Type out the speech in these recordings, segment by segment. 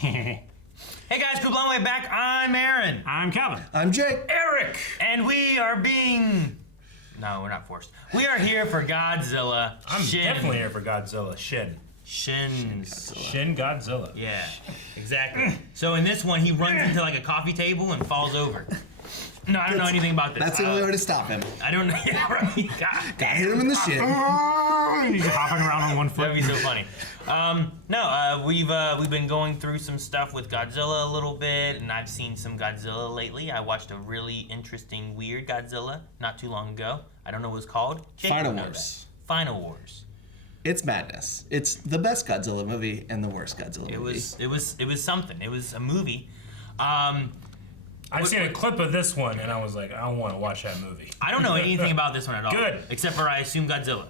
Hey guys, Cool Long Way back. I'm Aaron. I'm Calvin. I'm Jake. Eric! And we are being... No, we're not forced. We are here for Godzilla. I'm definitely here for Godzilla. Shin Godzilla. Yeah, exactly. So in this one, he runs into like a coffee table and falls over. No, I don't know anything about this. That's the only way to stop him. I don't know. Yeah, right. Got hit him in the shin. He's hopping around on one foot. That'd be so funny. We've been going through some stuff with Godzilla a little bit, and I've seen some Godzilla lately. I watched a really interesting, weird Godzilla not too long ago. I don't know what it's called. Jake Final would know Wars. that. Final Wars. It's madness. It's the best Godzilla movie and the worst Godzilla movie. It was something. It was a movie. I've seen a clip of this one, and I was like, I don't want to watch that movie. I don't know anything about this one at all. Good. Except for I assume Godzilla.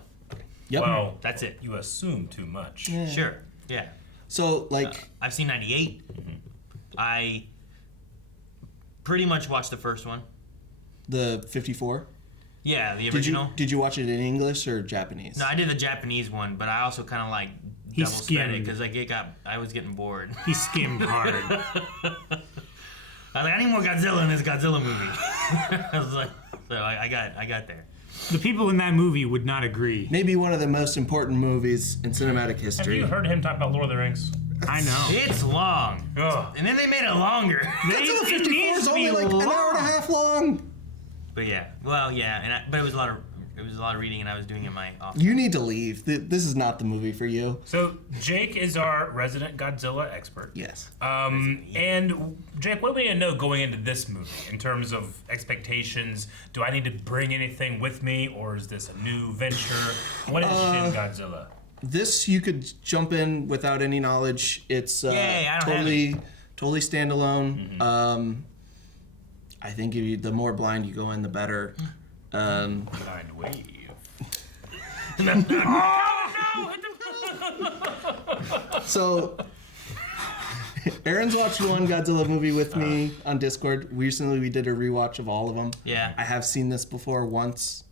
Yep. Well, That's it. you assume too much. Yeah. Sure. Yeah. So, like... I've seen 98. I pretty much watched the first one. the 54? Yeah, the original. Did you watch it in English or Japanese? No, I did the Japanese one, but I also kind of like He double sped it skimmed. because I was getting bored. He skimmed hard. I was like, I need more Godzilla in this Godzilla movie. I was like, so I got there. The people in that movie would not agree. Maybe one of the most important movies in cinematic Have history. you heard him talk about Lord of the Rings? I know. It's long, Ugh. and then they made it longer. Godzilla It 54 needs is to only be like an hour and a half long. But yeah, well, yeah, but it was a lot of reading, and I was doing it in my office. You need to leave. This is not the movie for you. So, Jake is our resident Godzilla expert. Yes. And, Jake, what do we need to know going into this movie in terms of expectations? Do I need to bring anything with me, or is this a new venture? What is Shin Godzilla? This you could jump in without any knowledge. It's Yay, I don't have totally standalone. I think the more blind you go in, the better. Blind wave. So, Aaron's watched one Godzilla movie with me on Discord. Recently, we did a rewatch of all of them. Yeah. I have seen this before once.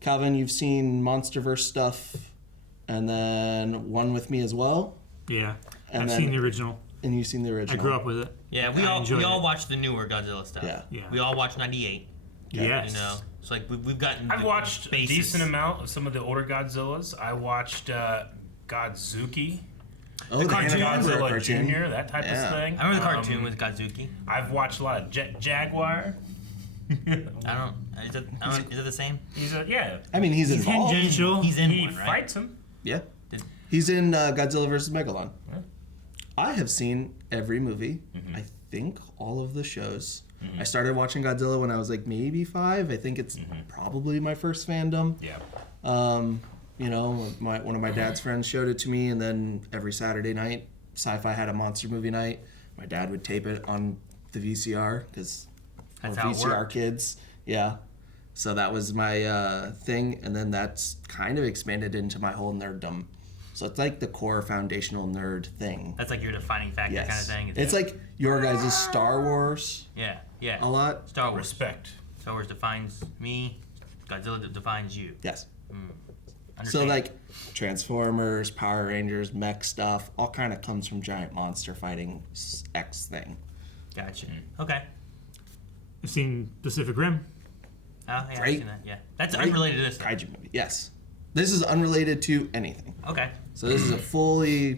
Calvin, you've seen MonsterVerse stuff, and then one with me as well. Yeah. And I've then- seen the original. And you've seen the I original. grew up with it. Yeah, I we enjoyed all it. watched the newer Godzilla stuff. Yeah. Yeah. We all watched 98. Yes. You know, it's like we've gotten. I've watched a basis. decent amount of some of the older Godzillas. I watched Godzuki, Oh, the cartoon. Hanna-Barbera Godzilla cartoon. Jr., that type Yeah. of thing. I remember the cartoon with Godzuki. I've watched a lot of Jaguar. Is it the same? Yeah. I mean, he's involved. Tangential. He's in He one, right? fights him. Yeah. Did- He's in Godzilla vs. Megalon. Yeah. I have seen every movie. I think all of the shows. I started watching Godzilla when I was like maybe 5. I think it's probably my first fandom. Yeah. You know, one of my dad's friends showed it to me, and then every Saturday night, Sci-Fi had a monster movie night. My dad would tape it on the VCR because That's we're how it VCR worked. kids. Yeah. So that was my thing, and then that's kind of expanded into my whole nerddom. So it's like the core foundational nerd thing. That's like your defining factor Yes. kind of thing. It's like your guys' Star Wars yeah. a lot. Star Wars. Respect. Star Wars defines me. Godzilla defines you. Yes. So Understand? like Transformers, Power Rangers, mech stuff, all kind of comes from giant monster fighting X thing. Gotcha. Okay. I've seen Pacific Rim. Oh, yeah, I've Great. seen that. Yeah, that's Great unrelated to this. Though. Kaiju movie. Yes. This is unrelated to anything. Okay. So this is a fully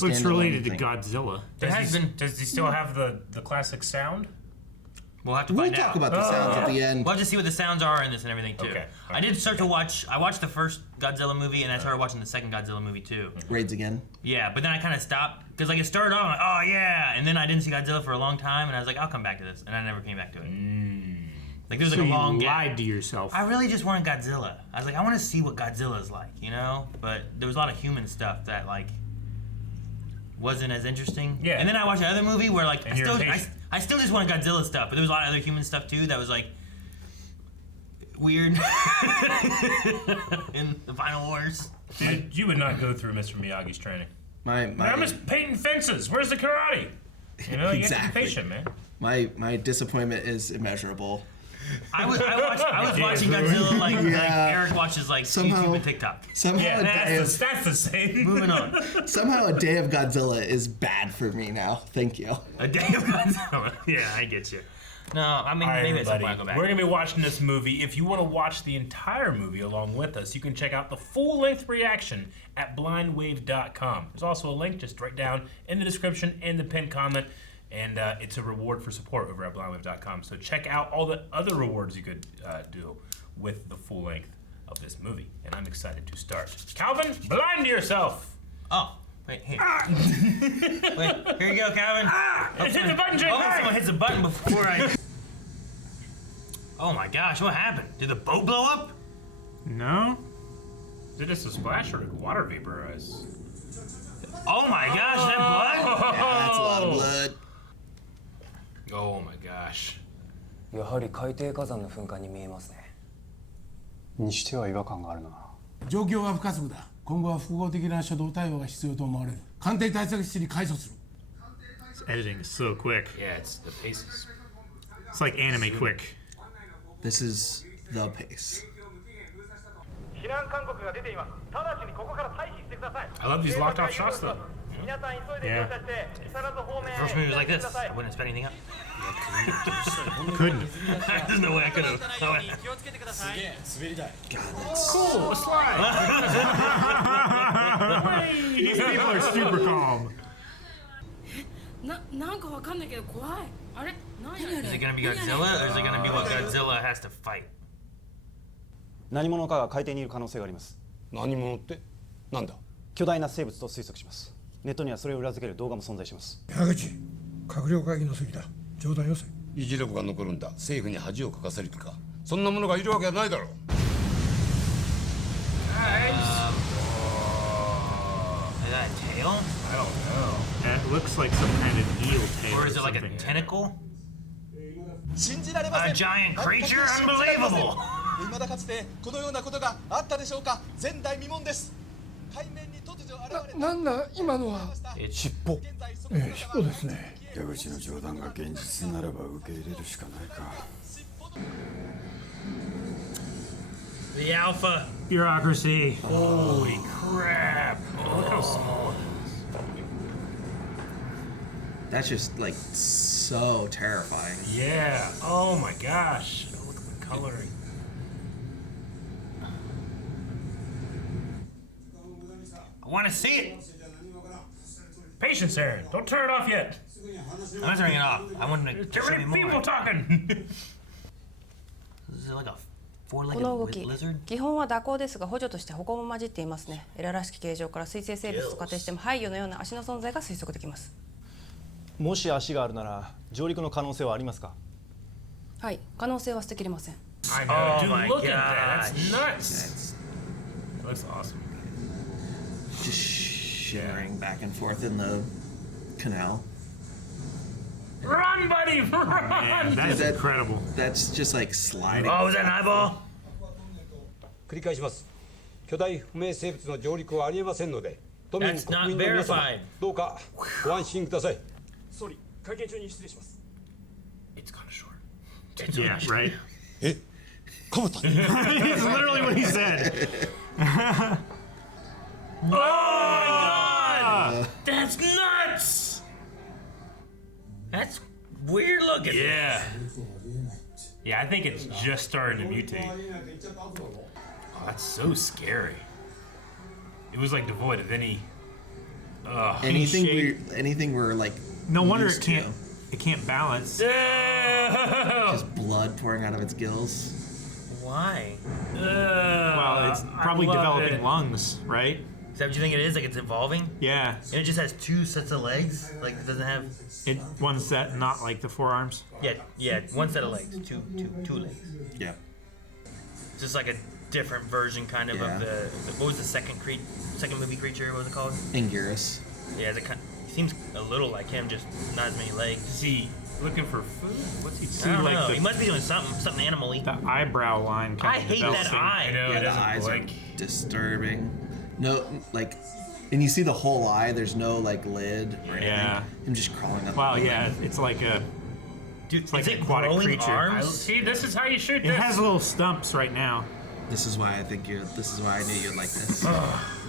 But it's standalone related to thing. Godzilla. Does he still have the classic sound? We'll have to We'll find talk out. about the sounds at the end. We'll have to see what the sounds are in this and everything too. Okay. I did start to watch. I watched the first Godzilla movie and I started watching the second Godzilla movie too. Raids again. Yeah, but then I kind of stopped because like it started off like, oh yeah, and then I didn't see Godzilla for a long time and I was like, I'll come back to this, and I never came back to it. Like there was So like a you long lied gap. to yourself. I really just wanted Godzilla. I was like, I want to see what Godzilla's like, you know. But there was a lot of human stuff that like wasn't as interesting. Yeah. And then I watched another movie where like And you're impatient. I still just wanted Godzilla stuff, but there was a lot of other human stuff too that was like weird in the Final Wars. Dude, you would not go through Mr. Miyagi's training. My I'm just painting fences. Where's the karate? You know, you have to Exactly. be patient, man. my disappointment is immeasurable. I was watching Godzilla like Eric watches like Somehow- YouTube and TikTok. Somehow, Yeah, a day of, that's the same. Moving on. somehow a day of Godzilla is bad for me now. Thank you. A day of Godzilla. Yeah, I get you. No, I mean All right, maybe at some everybody, point I'll go back. we're gonna be watching this movie. If you want to watch the entire movie along with us, you can check out the full-length reaction at blindwave.com. There's also a link just right down in the description and the pinned comment, and it's a reward for support over at blindwave.com. So check out all the other rewards you could do with the full length of this movie, and I'm excited to start. Calvin, blind yourself. Oh, wait, here. Wait, here you go, Calvin. Hit the button, Jake. Oh, someone hits the button before I. Oh my gosh, what happened? Did the boat blow up? No? Did this a splash or water vaporize? Oh my gosh, is that blood? Yeah, that's a lot of blood. Oh my gosh. やはり海底火山の噴火に見えますね。にしては違和感があるな。状況は不可測だ。今後は複合的な初動対応が必要と思われる。官邸対策室に回訴する。 This editing is so quick. Yeah, it's the paces. It's like anime quick. This is the pace. I love these locked off shots though. Yeah. First movie was like this. I wouldn't sped anything up. Couldn't. There's no way I could have. No way. God, that's Cool, a slide. These people are super calm. なんかわかんないけど怖い。あれ？何あ Is れ？ it gonna be Godzilla or is it gonna be what Godzilla has to fight? 何者かが海底にいる可能性があります。何者ってなんだ。巨大な生物と推測します。ネットにはそれを裏付ける動画も存在します。矢口、閣僚会議の席だ。冗談よせ。議事録が残るんだ。政府に恥をかかせる気か。そんなものがいるわけはないだろう。Is that a tail? I don't know. It looks like some kind of eel tail. Or is it like a something. tentacle? A giant creature? Unbelievable! 未だかつてこのようなことがあったでしょうか。前代未聞です。海面に突如現れた。なんだ今のは。尻尾。そうですね。矢口の冗談が現実ならば受け入れるしかないか。 The alpha. Bureaucracy. Holy crap. Look how small it that's just like so terrifying. Yeah. Oh my gosh. Look at the coloring. is. I want to see it. Patience, Aaron. Don't turn it off yet. I'm not turning it off. I want to Too show me many people more. talking. This is like a こ four-legged の動き lizard. 基本は蛇行ですが補助として歩行も混じっていますね。エラらしき形状から水生生物と仮定しても廃魚のような足の存在が推測できます。もし足があるなら上陸の可能性はありますか。はい、可能性は捨てきれません。 I know. Oh Dude, my look at that. That's gosh. nuts. That looks awesome. Just shimmering back and forth in the canal. Run, buddy! Run! Man, that's That- incredible. That's just like sliding. Oh, is that an eyeball? 繰り返します。巨大不明生物の上陸はありえませんので、都民 That's 国 not 民の皆様 verified. どうかご安心ください。 It's kind of short. Yeah, right? え、かぶった。 It's literally what he said. Oh my god! That's nuts! That's weird looking. Yeah. Yeah, I think it's just starting to mutate. Oh, that's so scary. It was like devoid of any. Anything we're like. No wonder used it to. can't balance. Just blood pouring out of its gills. Why? Well, it's probably developing lungs, right? Is that what you think it is? Like it's evolving? Yeah. And it just has two sets of legs? Like it doesn't have. One set, not like the forearms. Yeah, one set of legs. Two legs. Yeah. Just like a different version kind of Yeah. of the what was the second movie creature, what was it called? Anguirus. Yeah, he seems a little like him, just not as many legs. Is he looking for food? What's he See, I don't like know. the- He must be doing something animal-y. The eyebrow line kind I of hate that developing. eye. I know, Yeah, it the doesn't eyes are blink. disturbing. No, like, and you see the whole eye. There's no like lid or anything. Yeah. Him just crawling up. Well, yeah, it's like a Dude, It's like is an it aquatic growing creature. arms? See, this is how you shoot It this. has little stumps right now. This is why I think you. This is why I knew you'd like this.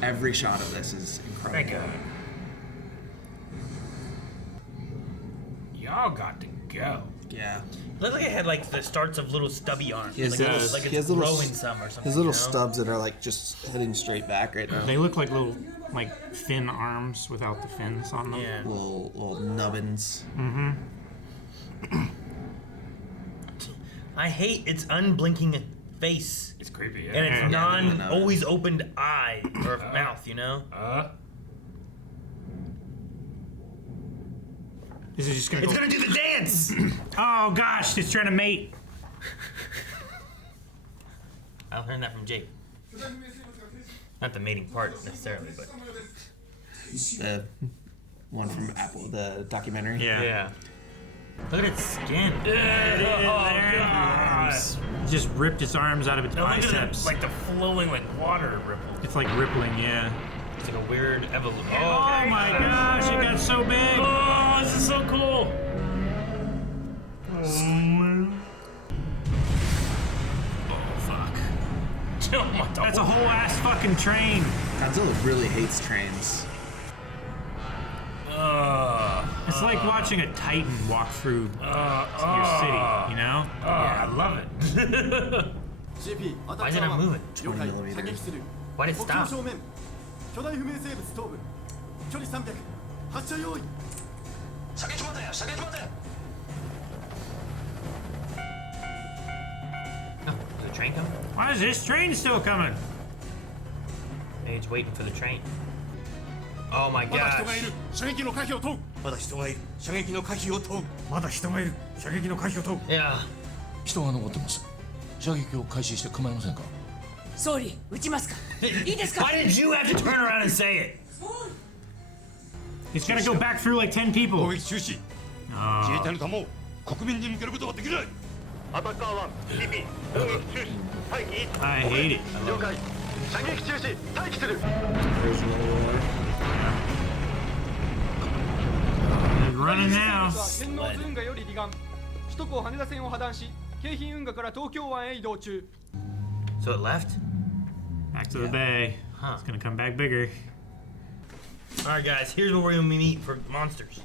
Every shot of this is Thank incredible. God. Y'all got to go. Yeah. Looked like it had like the starts of little stubby arms. He has like, little- like he it's has little growing s- some or something. His little you know? stubs that are like just heading straight back right now. They look like little like fin arms without the fins on them. Yeah. Little nubbins. I hate its unblinking face It's creepy, yeah. and its Yeah. always opened eye or mouth. You know. Is it just gonna It's go? gonna do the dance. Oh gosh, it's trying to mate. I learned that from Jake. Not the mating part necessarily, but The one from Apple, the documentary. yeah. Look at its skin. Just ripped its arms out of its Now look at biceps. the, like the flowing like water ripples. It's like rippling, yeah. It's like a weird evolution. Oh my gosh, it got so big. Oh, this is so cool. Oh fuck. Oh my God. That's a whole ass fucking train. Godzilla really hates trains. It's like watching a Titan walk through your city, you know? Yeah, I love it. Why is it not moving? 20 millimeters. Why did it stop? 巨大不明生物頭部距離300発射用意射撃待て射撃待て Oh, is the train coming? Why is this train still coming? Maybe it's waiting for the train. Oh my まだ人 gosh. がいる射撃の可否を問うまだ人がいる射撃の可否を問うまだ人がいる。射撃の可否を問う。 Yeah. 人が残ってます射撃を開始して構いませんか総理撃ちますかいいですか Why did you have to turn around and say it? It's gonna go back through like 10 people. 攻撃中止自衛隊の弾を国民に向けることができないアタッカー1 CP 攻撃中止待機 I hate it. 了解射撃中止待機する There's no war. It's running now. 天王洲運河より離岸首都高羽田線を破断し京浜運河から東京湾へ移動中 So it left? Back to the bay. Huh. It's gonna come back bigger. Alright guys, here's what we're gonna meet for monsters.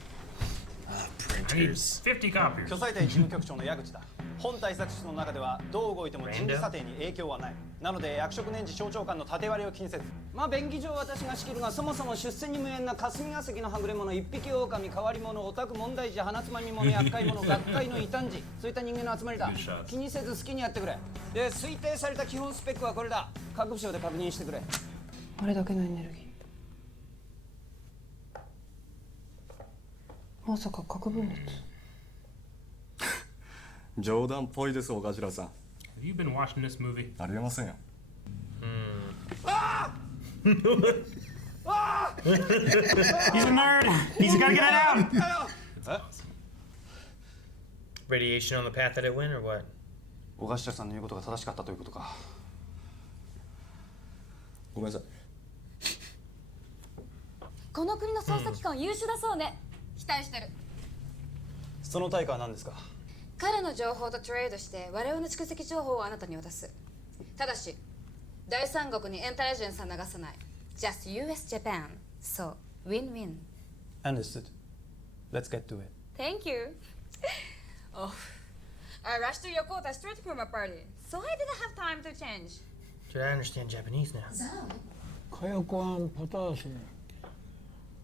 I need Printers. 50 copies. 巨彩隊事務局長の矢口だ。本対策室の中ではどう動いても人事査定に影響はない。なので役職年次省庁間の縦割りを気にせず、まあ便宜上私が仕切るがそもそも出世に無縁な霞が関のはぐれ者一匹狼変わり者オタク問題児鼻つまみ者厄介者学会の異端児そういった人間の集まりだ。気にせず好きにやってくれ。で推定された基本スペックはこれだ。各部署で確認してくれ。あれだけのエネルギー。まさか核分裂。冗談っぽいですお頭さん Have you been watching this movie? ありえませんよ He's a nerd. He's gotta get it out. Radiation on the path that it went or what? 小頭さんの言うことが正しかったということか。ごめんなさいこの国の捜査機関優秀だそうね期待してるその対価は何ですか。彼の情報とトレードして我々の蓄積情報をあなたに渡すただし第三国にインテリジェンスは流さない Just US Japan そう Win-win Understood. Let's get to it. Thank you Oh I rushed to your quota straight from a party so I didn't have time to change Dude, I understand Japanese now. 火薬はパターシ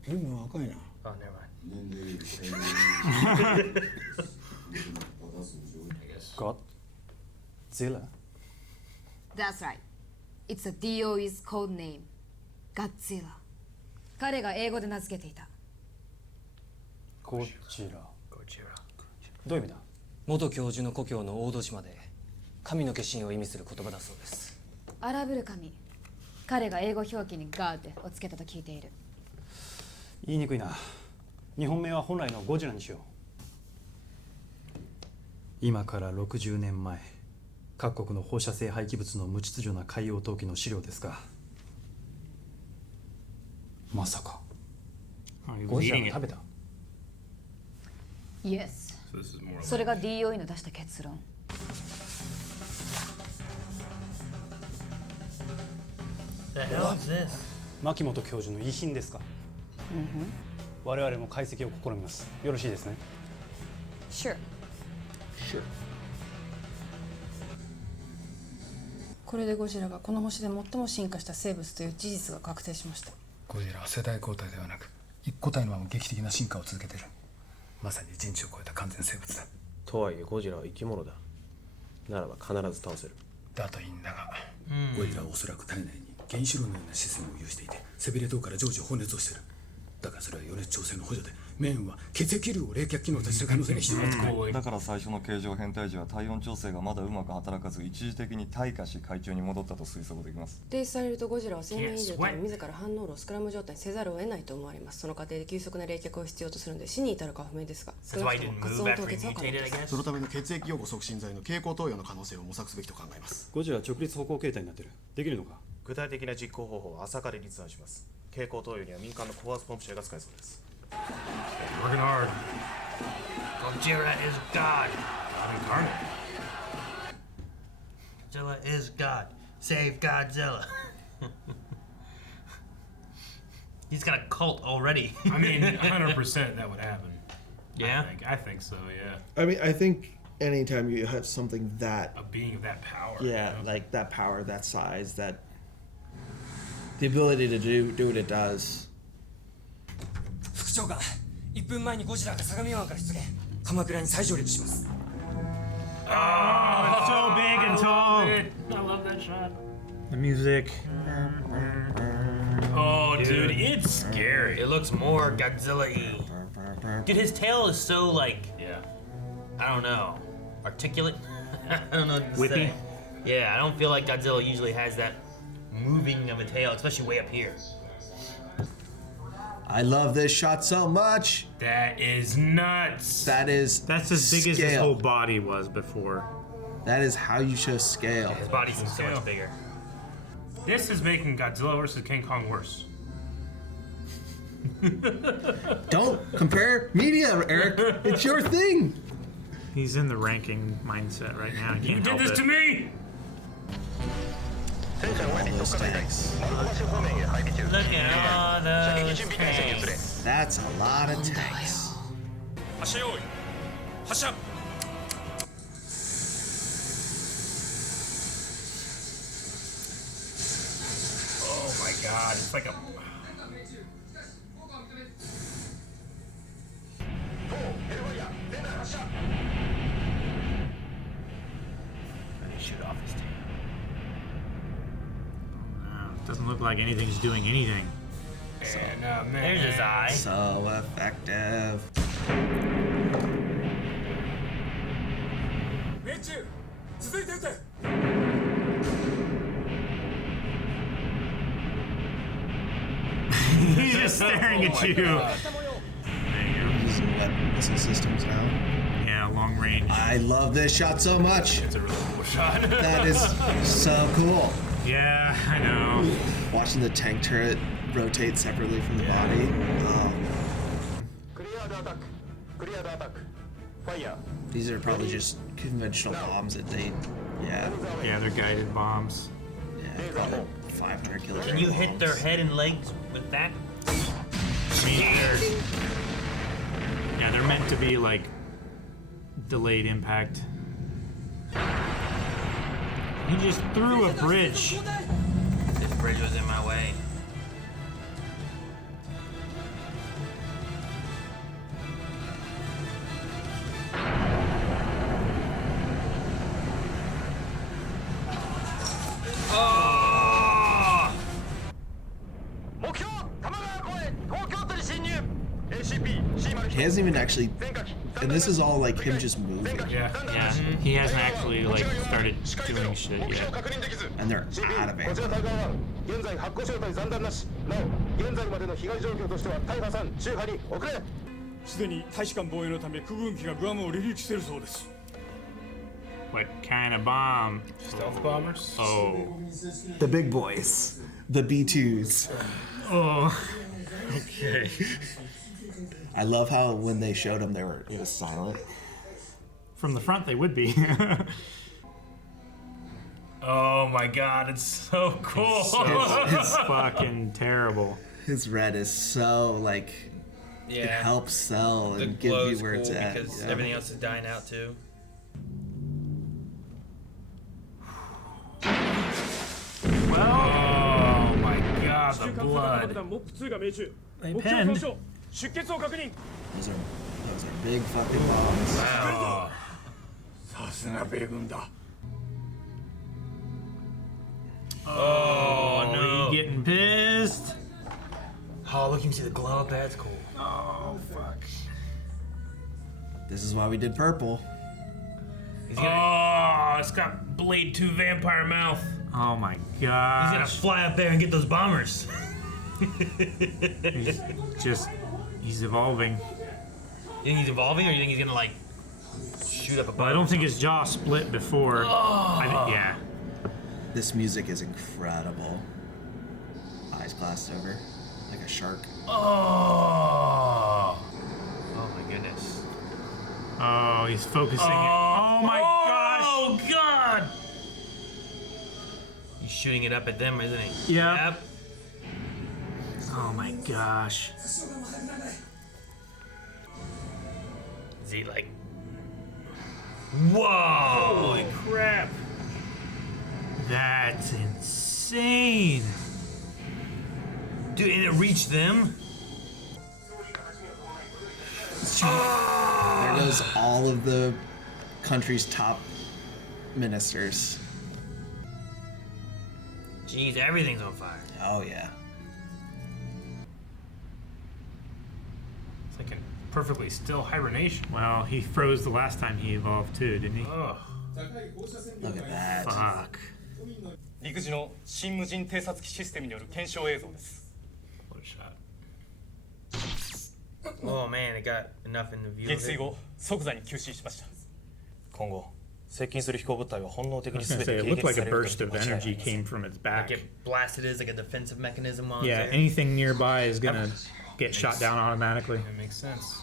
随分若いな Oh, never mind. Godzilla? That's right It's a DOE's code name Godzilla 彼が英語で名付けていたゴジラ。 Gojira. どういう意味だ。元教授の故郷の大戸島で神の化身を意味する言葉だそうです。荒ぶる神彼が英語表記に God をつけたと聞いている言いにくいな。日本名は本来のゴジラにしよう。今から60年前、各国の放射性廃棄物の無秩序な海洋投棄の資料ですが、まさか Oh, he's ゴジラ eating を it. 食べた。 Yes So this is more それが DOE の出した結論。 The hell is this? 牧本教授の遺品ですか。我々も解析を試みます。よろしいですね。 Sure。 これでゴジラがこの星で最も進化した生物という事実が確定しました。ゴジラは世代交代ではなく一個体のまま劇的な進化を続けている。まさに人知を超えた完全生物だ。とはいえゴジラは生き物だ。ならば必ず倒せる。だといいんだが、ゴジラはおそらく体内に原子炉のようなシステムを有していて、背びれ等から常時放熱をしている。だからそれは余熱調整の補助で、メインは血液量を冷却機能としてる可能性が非常に高い。だから最初の形状変態時は体温調整がまだうまく働かず、一時的に退化し海中に戻ったと推測できます。停止されるとゴジラは1000年以上間自ら反応炉をスクラム状態にせざるを得ないと思われます。その過程で急速な冷却を必要とするので死に至るかは不明ですが、少なくとも活動凍結は可能です。そのための血液予後促進剤の経口投与の可能性を模索すべきと考えます。ゴジラは直立歩行形態になってる。できるのか。具体的な実行方法は朝から立案します。経口投与には民間の高圧ポンプ車が使えそうです。 Working hard. Godzilla is God. God incarnate. Godzilla is God. Save Godzilla. He's got a cult already. I mean, 100% that would happen. Yeah? I think so, yeah. I mean, I think anytime you have something that, A being of that power. yeah, you know? like that power, that size, that the ability to do what it does. 副長官、1分前にゴジラが相模湾から出現。鎌倉に再上陸します。Oh, it's so big and tall. I love that shot. The music. Oh, dude, it's scary. It looks more Godzilla-y. Dude, his tail is so like, Yeah. I don't know, articulate? I don't know what to Whippy? say. Yeah, I don't feel like Godzilla usually has that moving of a tail, especially way up here. I love this shot so much. That is nuts. That's as big as his scale. whole body was before. That is how you show scale. His body seems so much bigger. This is making Godzilla versus King Kong worse. Don't compare media, Eric. It's your thing. He's in the ranking mindset right now. He You can't did help this it. to me. Look at all those tanks. That's a lot of tanks. 発射用意。発射。 Oh my god, it's like a. Let me shoot off his tail. Wow, doesn't look like anything's doing anything. And man. There's his eye. So effective. 命中。続いて撃て。 He's just staring at you. Using missile systems now. Yeah, long range. I love this shot so much. It's a really cool shot. That is so cool. Yeah, I know. Watching the tank turret rotate separately from the body. Oh, クリアドアタック。クリアドアタック。ファイヤー。 these are probably just conventional bombs that they, yeah, Yeah, they're guided bombs. probably 500 kilograms. Can you hit their head and legs with that? I mean, they're meant to be like delayed impact. He just threw a bridge. This bridge was in my way. Oh! 目標多摩川越え東京都に侵入 ACP-C-1 He hasn't even actually, and this is all like him just moving, Yeah, he hasn't actually like started doing shit 目標 yet. 確認できず and they're out of こちら ammo. タイガー1現在発行招待残弾なしなお現在までの被害状況としてはタイガーさん中波に遅れすでに大使館防衛のため空軍機がグアムを離陸しているそうです。 What kind of bomb? Stealth bombers. Oh. The big boys, the B2s. Oh. Okay. I love how when they showed him, it was silent. From the front, they would be. Oh my god, it's so cool. It's fucking terrible. His red is so like it helps sell The and give glow's you where it's cool at. because Yeah. everything else is dying out too. Oh my god, the blood. They pinned. Those are big fucking bombs. Wow. さすが米軍だ Oh no! He getting pissed. Oh, look, you can see the glow up there. That's cool. Oh fuck. This is why we did purple. Oh, it's got Blade 2 vampire mouth. Oh my He's god. gonna fly up there and get those bombers. He's evolving. You think he's evolving, or you think he's gonna like shoot up a bomb? But I don't think his jaw split before. Yeah. This music is incredible. Eyes glassed over, like a shark. Oh. Oh my goodness. Oh, he's focusing it. Oh my gosh. Oh god. He's shooting it up at them, isn't he? Yeah. Yep. Oh my gosh. Is he like? Whoa! Holy crap. That's insane. Dude, and it reached them? There goes all of the country's top ministers. Jeez, everything's on fire. Oh yeah. It's like in perfectly still hibernation. Well, he froze the last time he evolved too, didn't he? Ugh. Look at that. Fuck. 陸自の新無人偵察機システムによる検証映像です What a shot. Oh man, it got enough in the view. 撃墜後即座に吸収しました今後接近する飛行物体は本能的 I に was 全 gonna て say, it 迎 looked 撃 like さ a れる burst と of 間違いない energy came from its back. Like it blasted as like a defensive mechanism while Yeah, it's there. anything nearby is gonna get shot down automatically. That makes sense.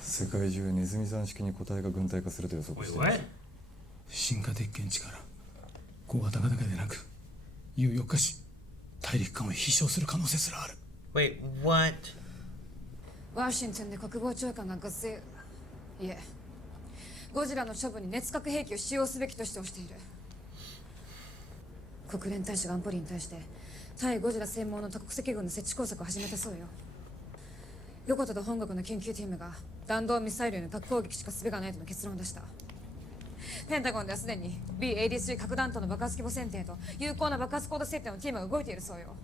世界中ネズミ山式に個体が軍隊化すると予測 Wait, しています what? 進化鉄拳力小型化だけでなく有力化し大陸間を飛翔する可能性すらある Wait, what? ワシントンで国防長官がガスいえゴジラの処分に熱核兵器を使用すべきと主張している国連大使が安保理に対して対ゴジラ専門の多国籍軍の設置工作を始めたそうよ横田と本国の研究チームが弾道ミサイルへの核攻撃しか術がないとの結論を出したペンタゴンではすでに B-83 核弾頭の爆発規模選定と有効な爆発高度設定のチームが動いているそうよ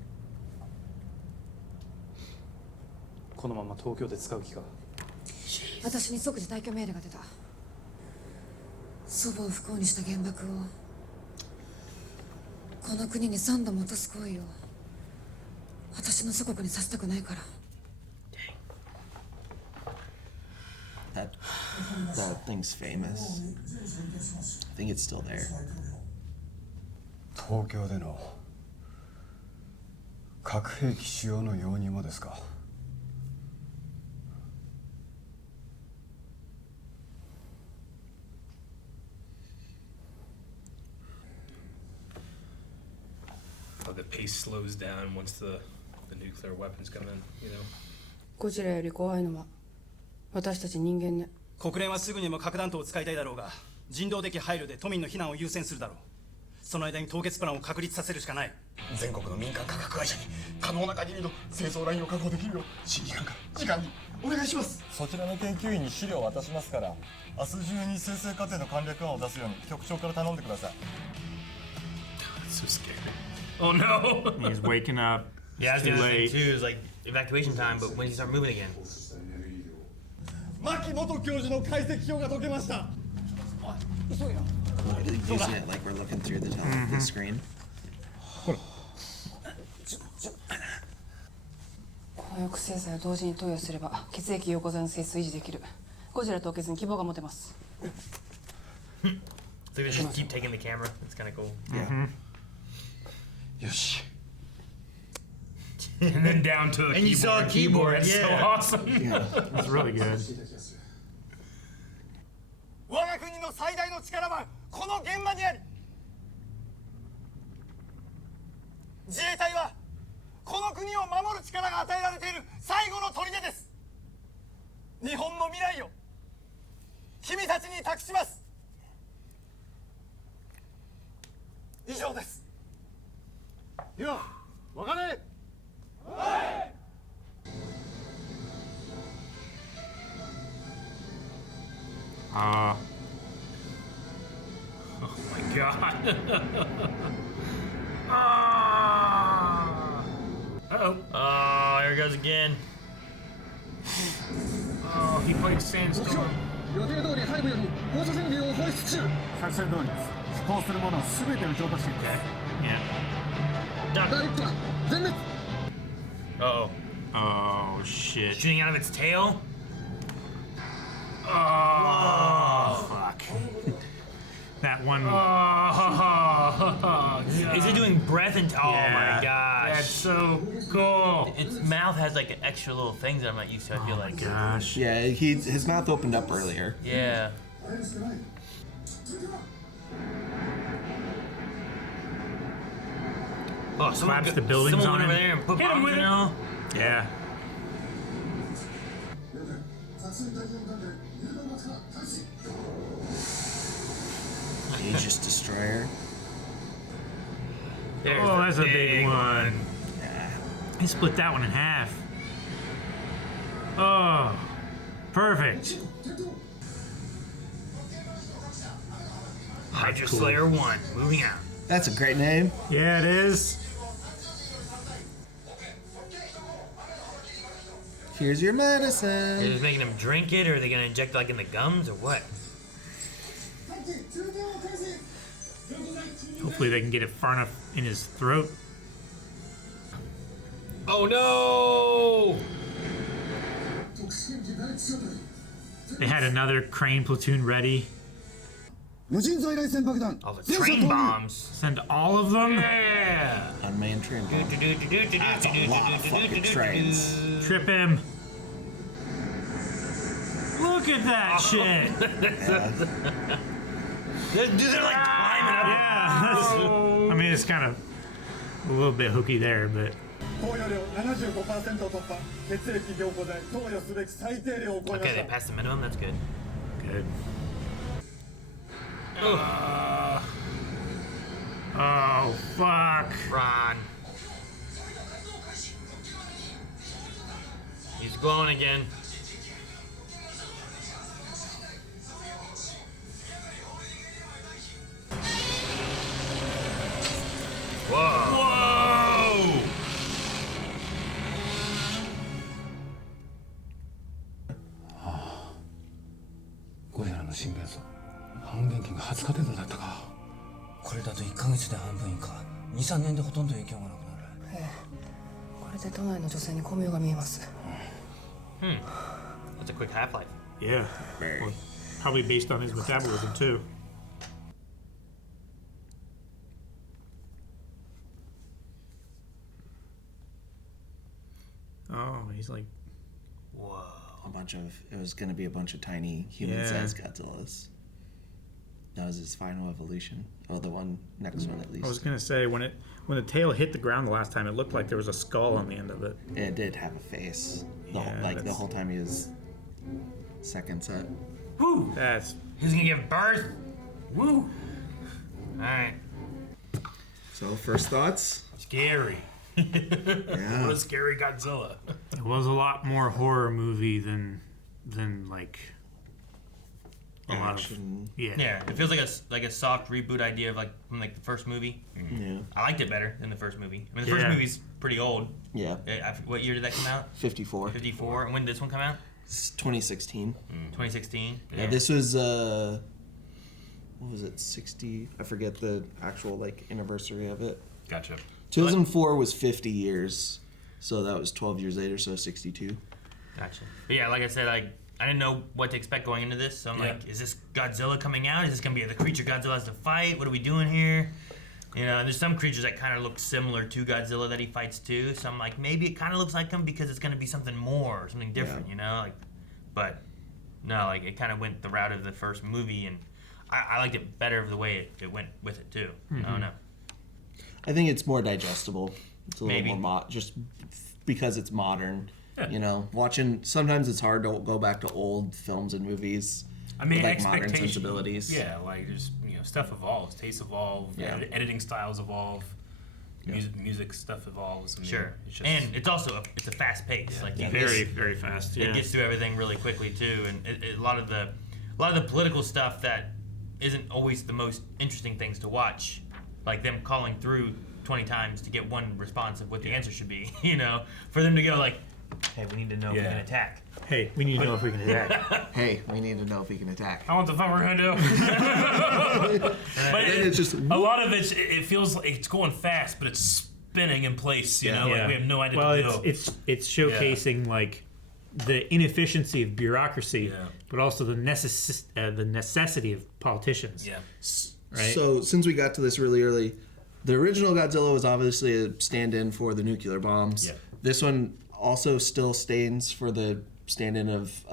このまま東京で使う気か私に即時退去命令が出た祖母を不幸にした原爆をこの国に3度も落とす行為を私の祖国にさせたくないから That thing's famous. I think it's still there. 東京での核兵器使用の容認もですか Oh, the pace slows down once the nuclear weapons come in, you know? ゴジラより怖いのは私たち人間ね国連はすぐにも核弾頭を使いたいだろうが人道的配慮で都民の避難を優先するだろうその間に凍結プランを確立させるしかない全国の民間科学会社に可能な限りの製造ラインを確保できるよう審議官から時間にお願いしますそちらの研究員に資料を渡しますから明日中に生成過程の簡略案を出すように局長から頼んでください That's so scary. Oh no! He's waking up. Yeah, It's that's the too other thing late. too. Is like evacuation time, but when you start moving again. 牧本教授の解析表が解けました Using it like we're looking through the the screen. 抗抑制剤を同時に投与すれば血液溶鉱剤の性質を維持できるゴジラ凍結に希望が持てます So they just keep taking the camera. It's kind of cool. Yeah. よし And then down to a And you saw a keyboard, That's so yeah. awesome. It's really good. 我が国の最大の力はこの現場にあり、自衛隊はこの国を守る力が与えられている最後の砦です。日本の未来を君たちに託します。以上です。では別れ。Ah. Oh my god. Uh-oh. Oh, here it goes again. Oh, he played Sandstorm. 予定通り背部より放射線量を放出中。作戦通りです。飛行するものは全て撃ち落としています。Yeah. 第一波全滅。Uh-oh. Oh shit. Shooting out of its tail? Oh, fuck. That one. Oh, Is it doing breath and... Oh Yeah. my gosh. That's so cool. Its mouth has like extra little things that I'm not used to, I feel like. Gosh. Yeah, his mouth opened up earlier. Yeah. Oh, Slaps the buildings someone on went over him. there and put Hit him bombs with in it. all. Yeah. Aegis Destroyer. There's Oh, the that's a big one. Yeah. He split that one in half. Oh, perfect. Hydra cool. Slayer 1. Moving out. That's a great name. Yeah, it is. Here's your Are medicine. they just making him drink it, or are they gonna inject like in the gums, or what? Hopefully they can get it far enough in his throat. Oh no! They had another crane platoon ready. 無人在来線爆弾。 All the 全車 train 投入。 bombs. Send all of them. Yeah. Unmanned train. That's a lot of fucking trains. Trip him. Look at that shit. Dude, they're like climbing up. Yeah. I mean, it's kind of a little bit hooky there, but 投与量 75% 突破。血液凝固剤投与すべき最低量を超えま Okay, し they た。 passed the minimum. That's good. good. Oh, fuck. Ron. He's glowing again. Whoa. Whoa! ゴジラの心電図半減期が20日程度だったか。これだと1ヶ月で半分以下、2、3年でほとんど影響がなくなる。これで都内の女性に巧妙が見えます。 That's a quick half-life. Yeah. Well, probably based on his metabolism, too. Oh, he's like... Whoa. It was gonna be a bunch of tiny human-sized Godzillas. That was his final evolution. Oh, the next one at least. I was gonna say, when the tail hit the ground the last time, it looked like there was a skull on the end of it. It did have a face. The whole time he was second set. Woo! That's... Who's gonna give birth? Woo! Alright. So, first thoughts? Scary. Yeah. What a scary Godzilla. It was a lot more horror movie than like a lot of Action. Yeah, it feels like a soft reboot idea of from the first movie. Yeah. I liked it better than the first movie. I mean, the first Yeah. movie's pretty old. Yeah. What year did that come out? 54. 54. And when did this one come out? It's 2016. 2016. Yeah, this was what was it? 60? I forget the actual anniversary of it. Gotcha. 2004 was 50 years, so that was 12 years later, so 62. Gotcha. But yeah, like I said, I didn't know what to expect going into this, so I'm like, is this Godzilla coming out? Is this gonna be the creature Godzilla has to fight? What are we doing here? You know, and there's some creatures that kind of look similar to Godzilla that he fights too. So I'm like, maybe it kind of looks like him because it's gonna be something more, something different, you know? But No, like it kind of went the route of the first movie, and I liked it better the way it went with it too. I don't know. I think it's more digestible. It's a Maybe. little more just because it's modern. You know, sometimes it's hard to go back to old films and movies. I mean, with, like, modern expectation. sensibilities. Yeah, like there's stuff evolves, tastes evolve, editing styles evolve, music stuff evolves. I mean, Sure, it's just, and it's also it's a fast pace. Like Very fast. It gets through everything really quickly too, and a lot of the political stuff that isn't always the most interesting things to watch, like them calling through 20 times to get one response of what the answer should be. You know, for them to go like, "Hey, we need to know if we can attack." Hey, we need to know if we can attack. Hey, we need to know if we can attack. I want the fuck we're gonna do. But it's just a lot of it feels like it's going fast, but it's spinning in place. You know, like we have no idea what to do. It's showcasing like the inefficiency of bureaucracy, but also the necessity of politicians. Yeah. Right? So since we got to this really early, the original Godzilla was obviously a stand-in for the nuclear bombs. Yeah. This one also still stands for the stand-in of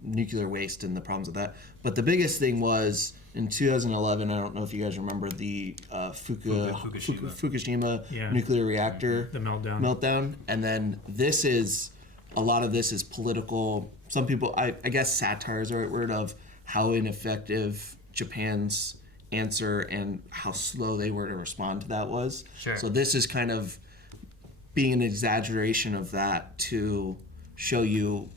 nuclear waste and the problems with that. But the biggest thing was in 2011, I don't know if you guys remember the Fukushima nuclear reactor the meltdown. And then a lot of this is political. Some people, I guess satire is the right word, of how ineffective Japan's answer and how slow they were to respond to that was. Sure. So this is kind of being an exaggeration of that to show you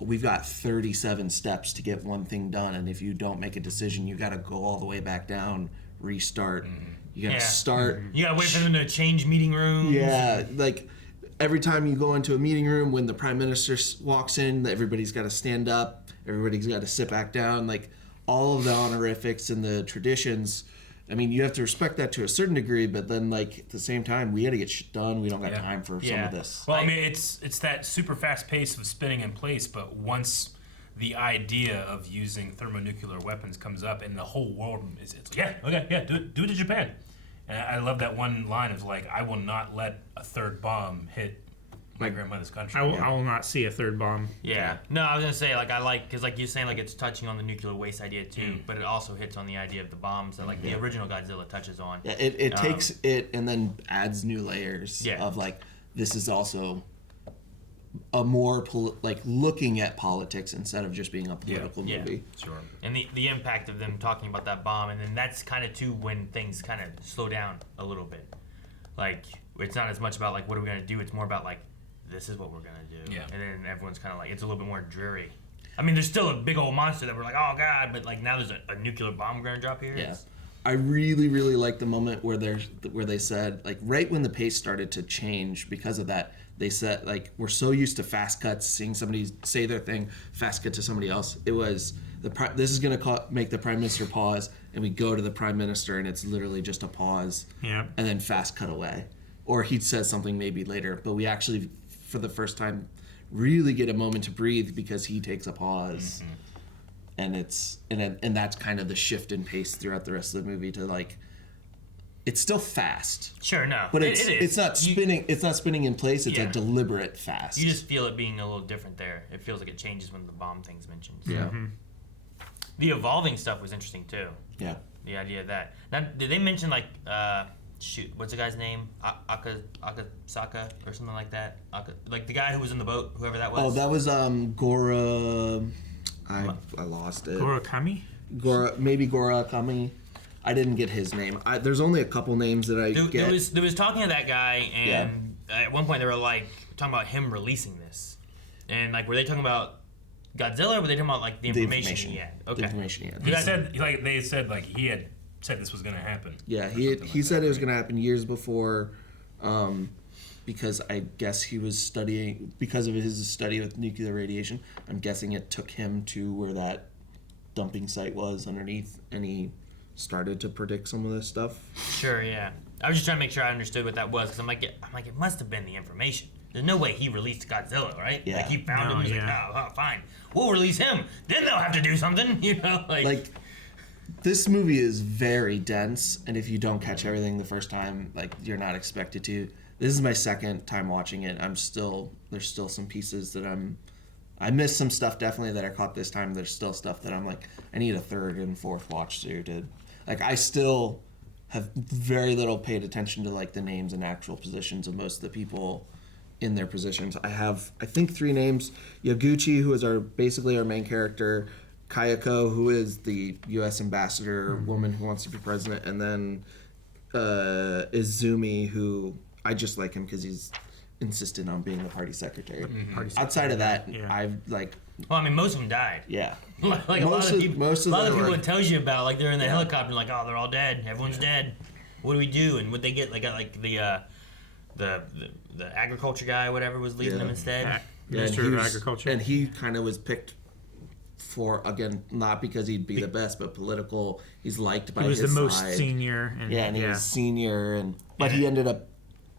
we've got 37 steps to get one thing done, and if you don't make a decision, you got to go all the way back down, restart. You got to start. You got to wait for them to change meeting rooms. Yeah, like every time you go into a meeting room, when the prime minister walks in, everybody's got to stand up, everybody's got to sit back down. Like all of the honorifics and the traditions. I mean, you have to respect that to a certain degree, but then, like, at the same time, we got to get shit done. We don't got time for some of this. Well, I mean, it's that super fast pace of spinning in place, but once the idea of using thermonuclear weapons comes up, and the whole world it's like, do it to Japan. And I love that one line of like, I will not let a third bomb hit my grandmother's country. I will not see a third bomb. Yeah. No, I was gonna say because like you're saying, like it's touching on the nuclear waste idea too, but it also hits on the idea of the bombs that like the original Godzilla touches on. Yeah, it takes it and then adds new layers of like this is also a more looking at politics instead of just being a political movie. Sure. And the impact of them talking about that bomb, and then that's kind of too when things kind of slow down a little bit. Like it's not as much about like what are we gonna do, it's more about like this is what we're gonna do. Yeah. And then everyone's kind of like it's a little bit more dreary. I mean, there's still a big old monster that we're like, oh god, but like now there's a nuclear bomb gonna drop here. Yeah. I really, really like the moment where they said, like, right when the pace started to change because of that, they said, like, we're so used to fast cuts, seeing somebody say their thing, fast cut to somebody else. It was, this is going to make the Prime Minister pause, and we go to the Prime Minister, and it's literally just a pause, and then fast cut away. Or he says something maybe later, but we actually, for the first time, really get a moment to breathe because he takes a pause. Mm-hmm. And and that's kind of the shift in pace throughout the rest of the movie to like, it's still fast. Sure, no, but it is. It's not spinning. It's not spinning in place. It's a deliberate fast. You just feel it being a little different there. It feels like it changes when the bomb thing's mentioned. So. Yeah. Mm-hmm. The evolving stuff was interesting too. Yeah. The idea of that. Now, did they mention like what's the guy's name? Akasaka or something like that? Like the guy who was in the boat, whoever that was. Oh, that was Gora. I lost it. Gorakami? Maybe Gorakami. I didn't get his name. There's only a couple names that I get. There was talking to that guy, and at one point they were like talking about him releasing this, and like were they talking about Godzilla, or were they talking about like the information he had? Okay. The information he had. They said he had said this was going to happen. Yeah, he said it was going to happen years before. Because I guess he was studying, because of his study with nuclear radiation, I'm guessing it took him to where that dumping site was underneath, and he started to predict some of this stuff. Sure, yeah. I was just trying to make sure I understood what that was, because I'm like, it must have been the information. There's no way he released Godzilla, right? Yeah. Like he found him, he's like, oh, fine, we'll release him. Then they'll have to do something, you know? Like this movie is very dense, and if you don't catch everything the first time, like you're not expected to. This is my second time watching it. There's still some pieces that I'm I missed some stuff definitely that I caught this time. There's still stuff that I'm like, I need a third and fourth watch through to, like, I still have very little paid attention to like the names and actual positions of most of the people in their positions. I have, I think, 3 names: Yaguchi, who is basically our main character; Kayako, who is the U.S. ambassador woman who wants to be president; and then Izumi, who I just like him because he's insistent on being the party secretary. Outside of that, I've like. Well, I mean, most of them died. Yeah. Like a lot of people it tells you about, like they're in the helicopter, like, oh, they're all dead. Everyone's dead. What do we do? And what they get, like the agriculture guy, or whatever, was leading them instead. Minister of Agriculture. And he kind of was picked for, again, not because he'd be the best, but political. He's liked by his side. He was the most senior. And he was senior, but he ended up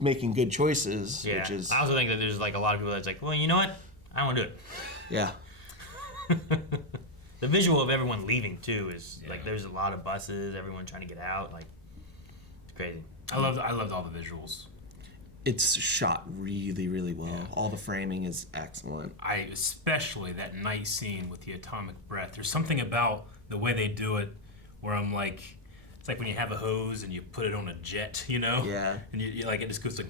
making good choices, which is. I also think that there's like a lot of people that's like, well, you know what? I don't want to do it. Yeah. The visual of everyone leaving too is like there's a lot of buses, everyone trying to get out. Like, it's crazy. I loved all the visuals. It's shot really, really well. Yeah. All the framing is excellent. Especially that night scene with the atomic breath. There's something about the way they do it where I'm like, it's like when you have a hose and you put it on a jet, you know? Yeah. And you like, it just goes like,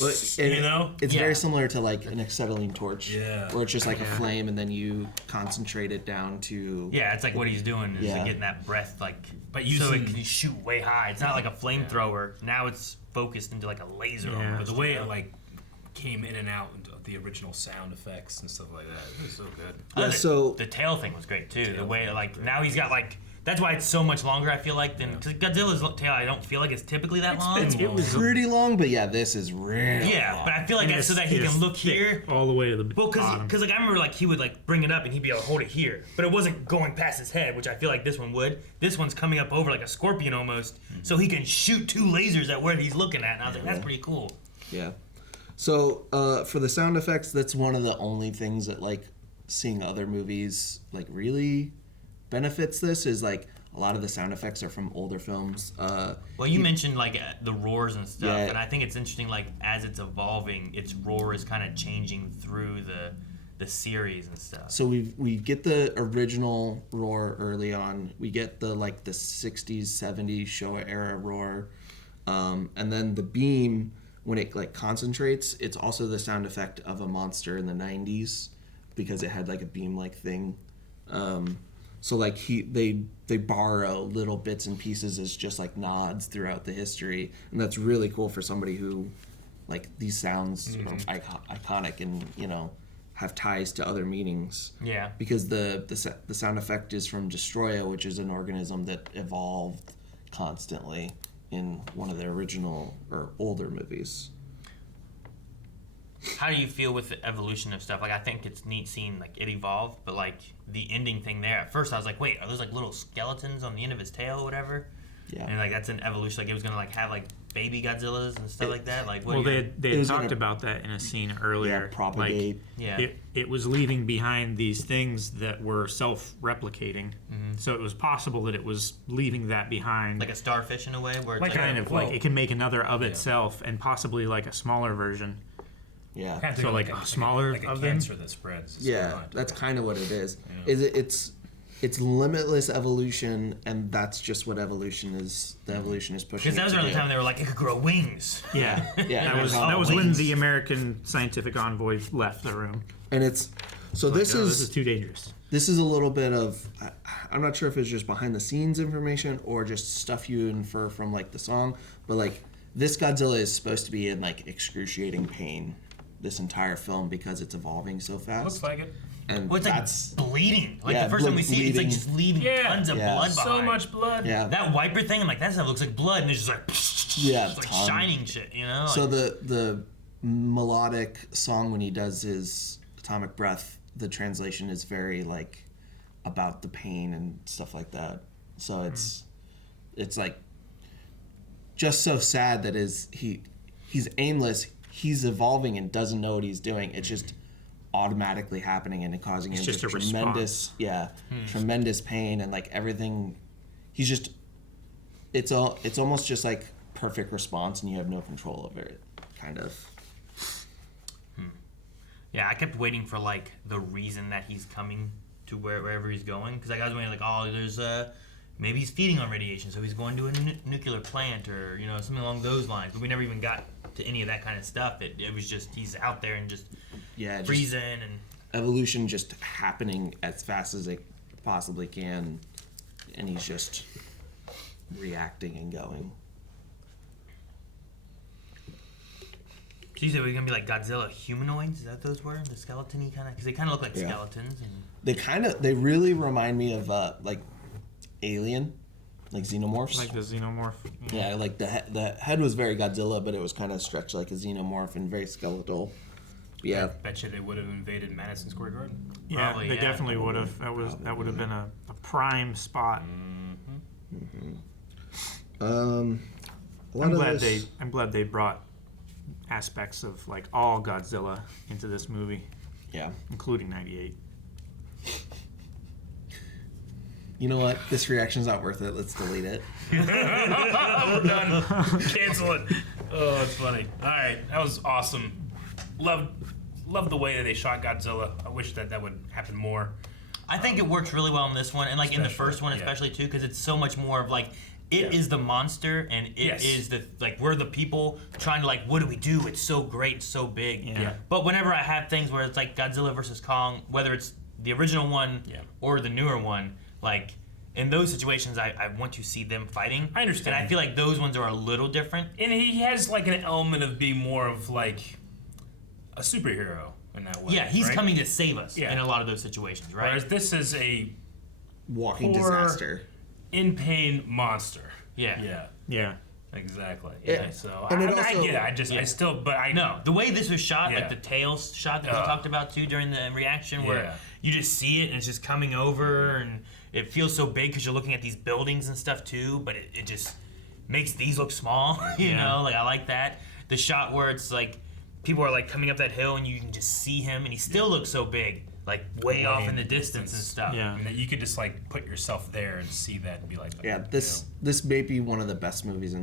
well, you know? It's very similar to like an acetylene torch. Yeah. Where it's just like a flame and then you concentrate it down to. Yeah, it's like what he's doing is like getting that breath, like, but so it can shoot way high. It's not like a flamethrower. Now it's focused into like a laser. But the way it like came in and out of the original sound effects and stuff like that, it was so good. Yeah, so the tail thing was great too. The way like now he's got like. That's why it's so much longer, I feel like, than because Godzilla's tail, I don't feel like it's typically that long. It was pretty long, but yeah, this is really long. But I feel like that's so that he can look here. All the way to the bottom. Because like, I remember like he would like bring it up and he'd be able to hold it here. But it wasn't going past his head, which I feel like this one would. This one's coming up over like a scorpion almost. So he can shoot 2 lasers at where he's looking at. And I was like, that's pretty cool. Yeah. So for the sound effects, that's one of the only things that like seeing other movies like really benefits this is like a lot of the sound effects are from older films. Well, you mentioned like the roars and stuff, and I think it's interesting. Like as it's evolving, its roar is kind of changing through the series and stuff. So we get the original roar early on. We get the like the 60s, 70s Showa era roar, and then the beam when it like concentrates. It's also the sound effect of a monster in the 90s because it had like a beam like thing. So like they borrow little bits and pieces as just like nods throughout the history, and that's really cool for somebody who like these sounds are iconic and have ties to other meanings. Yeah. Because the sound effect is from Destroya, which is an organism that evolved constantly in one of the original or older movies. How do you feel with the evolution of stuff? Like, I think it's neat seeing like it evolve, but like the ending thing there. At first, I was like, wait, are those like little skeletons on the end of his tail or whatever? Yeah. And like that's an evolution. Like it was gonna like have like baby Godzillas and stuff like that. Like, well, they had talked about that in a scene earlier. Yeah, propagate. Like, it was leaving behind these things that were self-replicating. So it was possible that it was leaving that behind. Like a starfish in a way, where it's like kind of like it can make another of itself, and possibly like a smaller version. Yeah. Kind of so like a smaller like a of cancer them. that spreads. Yeah, that's kind of what it is. Yeah. It's limitless evolution, and that's just what evolution is. The evolution is pushing. Because that was around the time they were like, it could grow wings. Yeah, yeah. That was when the American scientific envoy left the room. And it's so like, this is too dangerous. This is a little bit of I'm not sure if it's just behind the scenes information or just stuff you infer from like the song, but like this Godzilla is supposed to be in like excruciating pain this entire film because it's evolving so fast. Looks like it. And well, it's that's like bleeding. Like the first time we see it, it's like just leaving tons of blood behind. So much blood. Yeah. That wiper thing, I'm like, that stuff looks like blood, and it's just like, yeah, it's like shining shit, you know? So the melodic song when he does his atomic breath, the translation is very like about the pain and stuff like that. So it's like just so sad that he's aimless. He's evolving and doesn't know what he's doing. It's just automatically happening and causing him just tremendous, tremendous pain and like everything. He's just, it's almost just like perfect response and you have no control over it, kind of. Yeah, I kept waiting for like the reason that he's coming to wherever he's going, because like, I was waiting like, oh, there's maybe he's feeding on radiation, so he's going to a nuclear plant or something along those lines. But we never even got to any of that kind of stuff. It was just he's out there and just freezing and evolution just happening as fast as it possibly can, and he's just reacting and going. So you said we're gonna be like Godzilla humanoids? Is that those were the skeleton-y kind of? Because they kind of look like skeletons. And they really remind me of like Alien, like xenomorphs. Like the xenomorph. Yeah, like the head was very Godzilla, but it was kind of stretched like a xenomorph and very skeletal. Yeah. I bet you they would have invaded Madison Square Garden. Yeah, Probably, they definitely would have. That would have been a prime spot. I'm glad they brought aspects of like all Godzilla into this movie. Yeah, including '98. You know what? This reaction's not worth it. Let's delete it. We're done. Cancel it. Oh, that's funny. All right, that was awesome. Love the way that they shot Godzilla. I wish that would happen more. I think it works really well in this one, and like in the first one especially too, because it's so much more of like it is the monster, and it is the like we're the people trying to like what do we do? It's so great, it's so big. Yeah. But whenever I have things where it's like Godzilla versus Kong, whether it's the original one or the newer one, like in those situations, I want to see them fighting. I understand. And I feel like those ones are a little different. And he has like an element of being more of like a superhero in that way. Yeah, he's right? coming to save us in a lot of those situations, right? Whereas this is a walking poor, disaster, in pain monster. Yeah. Exactly. Yeah. Yeah. So And it I also- get it. I still, but I know the way this was shot, like the tail shot that we talked about too during the reaction, where you just see it and it's just coming over, and it feels so big because you're looking at these buildings and stuff too. But it just makes these look small. You know, like I like that. The shot where it's like people are like coming up that hill and you can just see him, and he still looks so big, like way off in the distance and stuff. Yeah. And that you could just like put yourself there and see that and be like, Yeah, this may be one of the best movies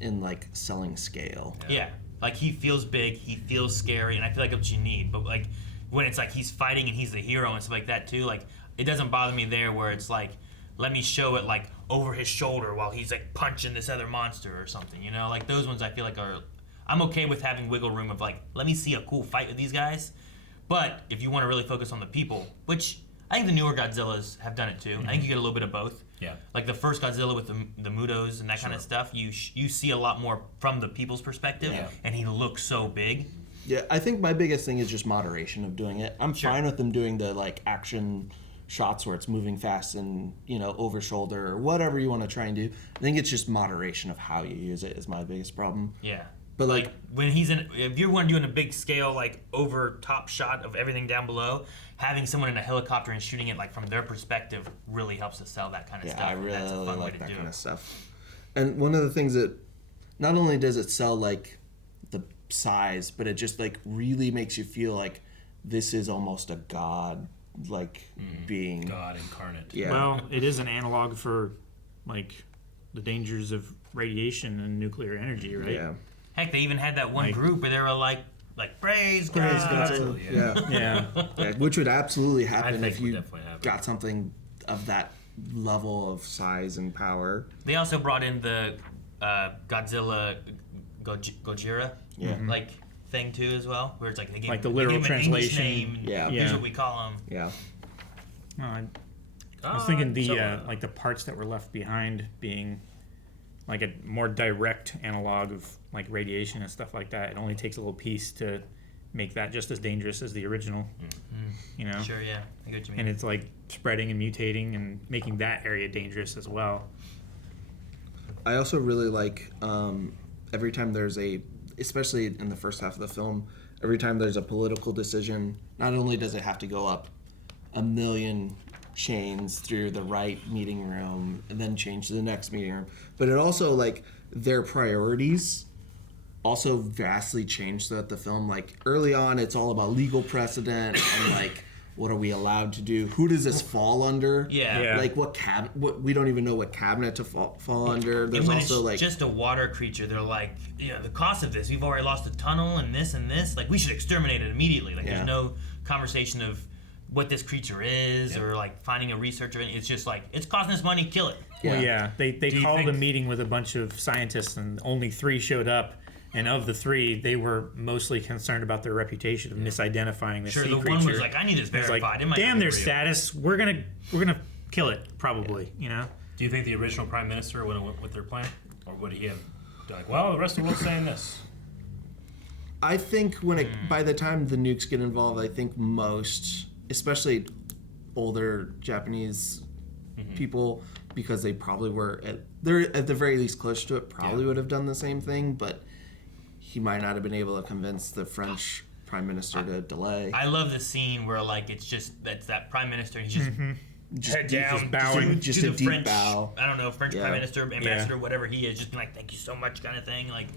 in like selling scale. Yeah, like he feels big, he feels scary, and I feel like that's what you need. But like when it's like he's fighting and he's the hero and stuff like that too, like it doesn't bother me there where it's like let me show it like over his shoulder while he's like punching this other monster or something. You know, like those ones I feel like are. I'm okay with having wiggle room of like let me see a cool fight with these guys. But if you want to really focus on the people, which I think the newer Godzillas have done it too. I think you get a little bit of both. Yeah. Like the first Godzilla with the Mutos and that kind of stuff, you see a lot more from the people's perspective, and he looks so big. Yeah, I think my biggest thing is just moderation of doing it. I'm fine with them doing the like action shots where it's moving fast and over shoulder or whatever you want to try and do. I think it's just moderation of how you use it is my biggest problem. Yeah. But like when he's if you want to do in a big scale, like over top shot of everything down below, having someone in a helicopter and shooting it like from their perspective really helps to sell that kind of stuff. Yeah, I really That's a fun like way to that do kind it. of stuff. And one of the things that not only does it sell like the size, but it just like really makes you feel like this is almost a god being. God incarnate. Yeah. Well, it is an analog for like the dangers of radiation and nuclear energy, right? Yeah. Heck, they even had that one group where they were like praise God. Yeah, which would absolutely happen if you definitely happen. got something of that level of size and power. They also brought in the Godzilla Gojira like thing too as well, where it's like they gave Like the they literal gave him an English translation. name, Yeah. Here's what we call him. Yeah. I was thinking like the parts that were left behind being like a more direct analog of like radiation and stuff like that. It only takes a little piece to make that just as dangerous as the original. Sure, yeah, I get what you mean. And it's like spreading and mutating and making that area dangerous as well. I also really like every time there's especially in the first half of the film, every time there's a political decision, not only does it have to go up a million chains through the right meeting room and then change to the next meeting room, but it also like their priorities also vastly change throughout the film. Like early on it's all about legal precedent and like what are we allowed to do? Who does this fall under? Yeah. Like what we don't even know what cabinet to fall under. There's and when also it's like just a water creature, they're like, the cost of this, we've already lost a tunnel and this, like we should exterminate it immediately. Like there's no conversation of what this creature is or like finding a researcher. It's just like, it's costing us money, kill it. Well, yeah, they called a meeting with a bunch of scientists and only 3 showed up. And of the 3, they were mostly concerned about their reputation of misidentifying the sea creature. Sure, the one was like, I need this verified. Like, damn their status. We're gonna kill it, probably. You know. Do you think the original prime minister would have went with their plan, or would he have like, well, the rest of the world's saying this? I think by the time the nukes get involved, I think most, especially older Japanese people, because they probably were they're at the very least close to it, probably would have done the same thing, but he might not have been able to convince the French prime minister to delay. I love the scene where like it's just that's that prime minister. He's just head down, just bowing, just to a the deep French, bow. I don't know, French prime minister, ambassador, whatever he is, just being like, thank you so much, kind of thing. Like,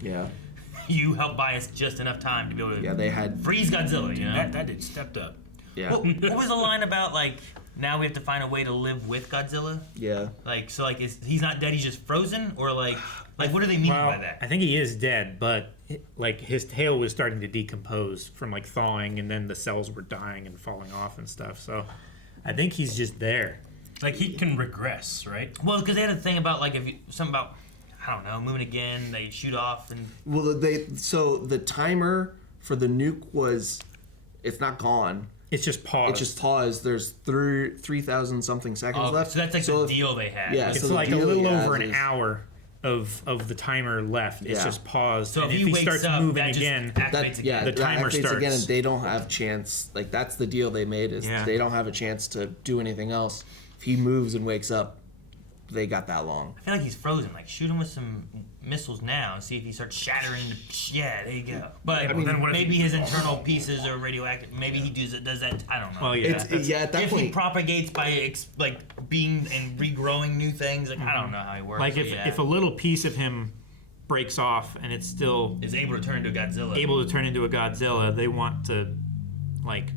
you helped buy us just enough time to be able to they had freeze Godzilla. You know, that dude stepped up. Yeah. What was the line about like? Now we have to find a way to live with Godzilla. Yeah. Like so, like he's not dead. He's just frozen, or like what do they mean by that? I think he is dead, but like his tail was starting to decompose from like thawing, and then the cells were dying and falling off and stuff. So I think he's just there. Like he can regress, right? Well, because they had a thing about like something about I don't know, moving again. They shoot off and. Well, so the timer for the nuke it's not gone. It's just paused. It's just paused. There's 3,000 something seconds left. So that's like the deal they had. Yeah, it's so like a little over an hour of the timer left. It's just paused. So and if he wakes starts up, moving that again, the timer starts again, and they don't have chance. Like that's the deal they made is they don't have a chance to do anything else. If he moves and wakes up, they got that long. I feel like he's frozen. Like shoot him with some missiles now and see if he starts shattering. There you go. But then maybe his internal pieces are radioactive. Maybe he does that. I don't know. Well, at that if point, he propagates by being and regrowing new things, like I don't know how he works. Like if a little piece of him breaks off and it's still is able to turn into a Godzilla. They want to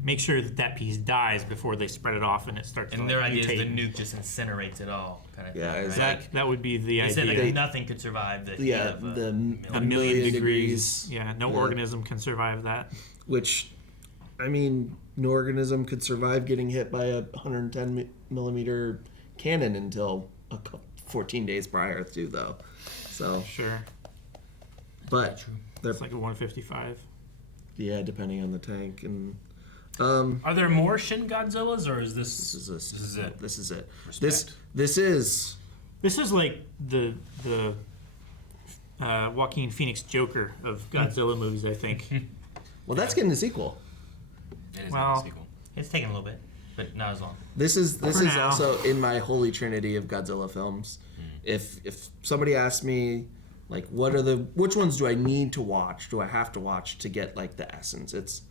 make sure that piece dies before they spread it off and it starts. And their idea is the nuke just incinerates it all, kind of thing. Right? That would be the idea. They said nothing could survive the heat of a million degrees. Yeah, no organism can survive that. Which, I mean, no organism could survive getting hit by a 110 millimeter cannon until 14 days prior to, though. So sure. But it's like a 155. Yeah, depending on the tank and. Are there more Shin Godzillas, or is this it? This is it. Respect. This is like the Joaquin Phoenix Joker of Godzilla movies, I think. Well, that's getting a sequel. It is getting a sequel. It's taking a little bit, but not as long. This is also in my holy trinity of Godzilla films. If somebody asks me, like, which ones do I need to watch? Do I have to watch to get like the essence? It's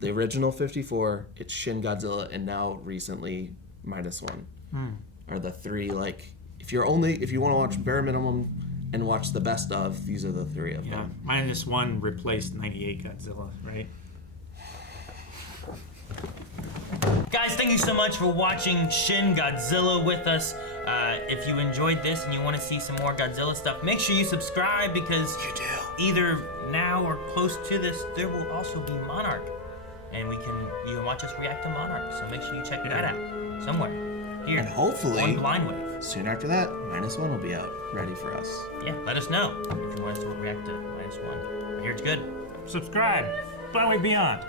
the original 54, it's Shin Godzilla, and now recently -1 are the 3. Like, if you want to watch bare minimum and watch the best of, these are the 3 of them. -1 replaced 98 Godzilla, right? Guys, thank you so much for watching Shin Godzilla with us. If you enjoyed this and you want to see some more Godzilla stuff, make sure you subscribe because either now or close to this, there will also be Monarch. And you can watch us react to Monarch. So make sure you check that out somewhere here. And hopefully, on Blind Wave. Soon after that, -1 will be out, ready for us. Yeah, let us know if you want us to react to -1. I hear it's good. Subscribe. Blind Wave Beyond.